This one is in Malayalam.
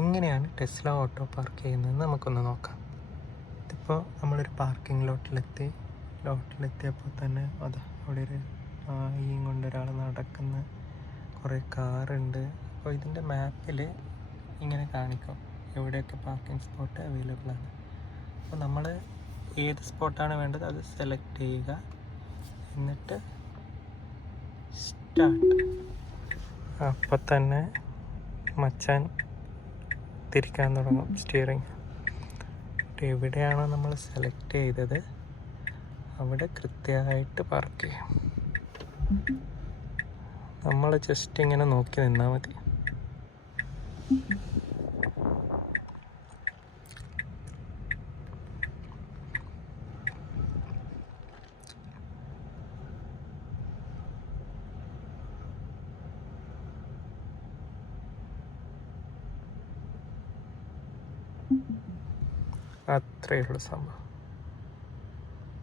എങ്ങനെയാണ് ടെസ്ല ഓട്ടോ പാർക്ക് ചെയ്യുന്നതെന്ന് നമുക്കൊന്ന് നോക്കാം. ഇതിപ്പോൾ നമ്മളൊരു പാർക്കിംഗ് ലോട്ടിലെത്തിയപ്പോൾ തന്നെ അവിടെ ഒരു ഈ കൊണ്ടൊരാൾ നടക്കുന്ന കുറേ കാറുണ്ട്. അപ്പോൾ ഇതിൻ്റെ മാപ്പിൽ ഇങ്ങനെ കാണിക്കും എവിടെയൊക്കെ പാർക്കിംഗ് സ്പോട്ട് അവൈലബിൾ ആണ്. അപ്പോൾ നമ്മൾ ഏത് സ്പോട്ടാണ് വേണ്ടത് അത് സെലക്ട് ചെയ്യുക. എന്നിട്ട് സ്റ്റാർട്ട്. അപ്പോൾ തന്നെ മച്ചാൻ തിരിക്കാൻ തുടങ്ങും സ്റ്റിയറിങ്. എവിടെയാണോ നമ്മൾ സെലക്ട് ചെയ്തത് അവിടെ കൃത്യമായിട്ട് പാർക്ക് ചെയ്യും. നമ്മൾ ജസ്റ്റ് ഇങ്ങനെ നോക്കി നിന്നാൽ മതി. അത്രയേ ഉള്ളൂ സംഭവം.